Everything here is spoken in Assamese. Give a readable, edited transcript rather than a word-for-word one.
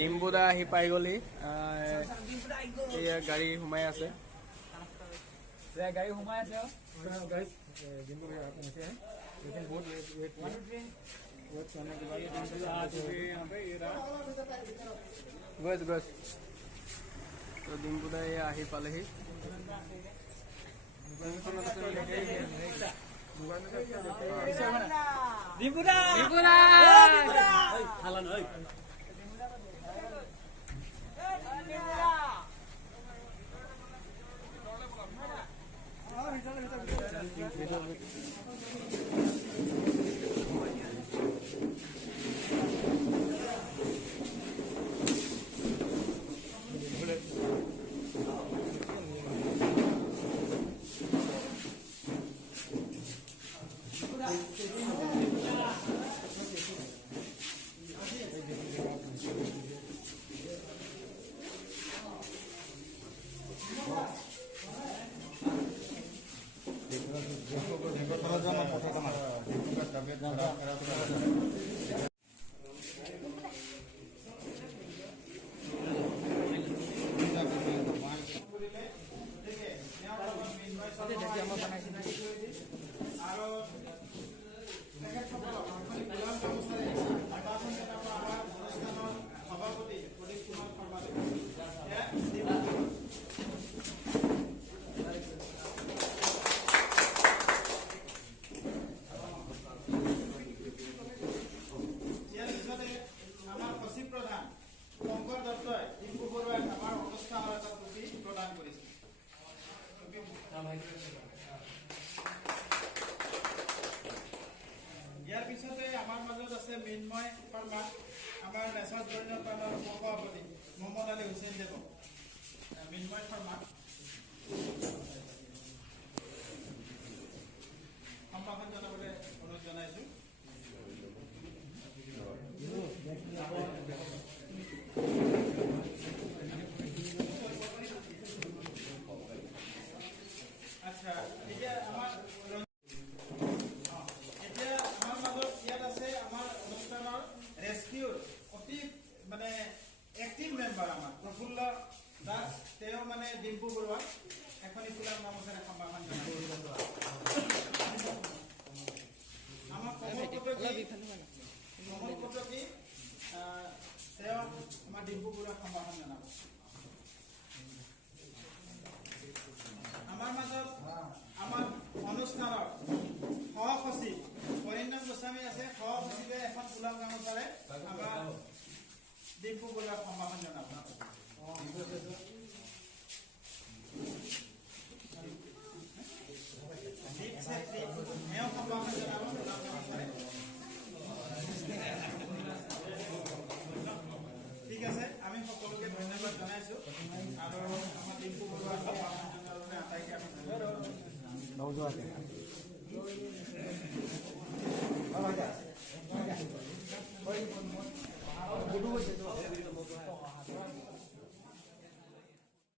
ডিম্বুদা আহি পাই গ'লি এয়া গাড়ী সোমাই আছে গছ গছ তো ডিম্বুদা এয়া আহি পালেহি ডিম্বুদা ডিম্বুদা খালা নহয় ইয়াৰ পিছতে আমাৰ মাজত আছে মিন্ময় শৰ্মা আমাৰ মেছাজ দৈন্যতানৰ সভাপতি মোহাম্মদ আলী হুছেইন দেৱ মিন্ময় শৰ্মা সম্ভাষণ জনাবলৈ অনুৰোধ জনাইছোঁ আচ্ছা এতিয়া আমাৰ ৰেস্কিউৰ অতি মানে এক্টিভ মেম্বাৰ আমাৰ প্ৰফুল্ল দাস তেওঁ মানে ডিম্পু বৰুৱা এখনি ফুলাৰ নামচাৰে সম্ভাষণ আমাৰ কমল কটকী তেওঁ আমাৰ ডিম্পু বৰুৱা সম্ভাষণ জনাব আমাৰ মাজত আমাৰ অনুষ্ঠানৰ সহ-সচিব পৰিণাম গোস্বামী আছে সহ-সচিবে এখন ফুলাম গামোচাৰে আমাৰ ডিম্পু বৰুৱাক সম্ভাষণ জনাব এওঁ সম্ভাষণ জনাব ফুলাম গামোচাৰে ঠিক আছে আমি সকলোকে ধন্যবাদ জনাইছোঁ আৰু আমাৰ ডিম্পু বৰুৱাক সম্ভাষণ জনাবলৈ আটাইকে আমি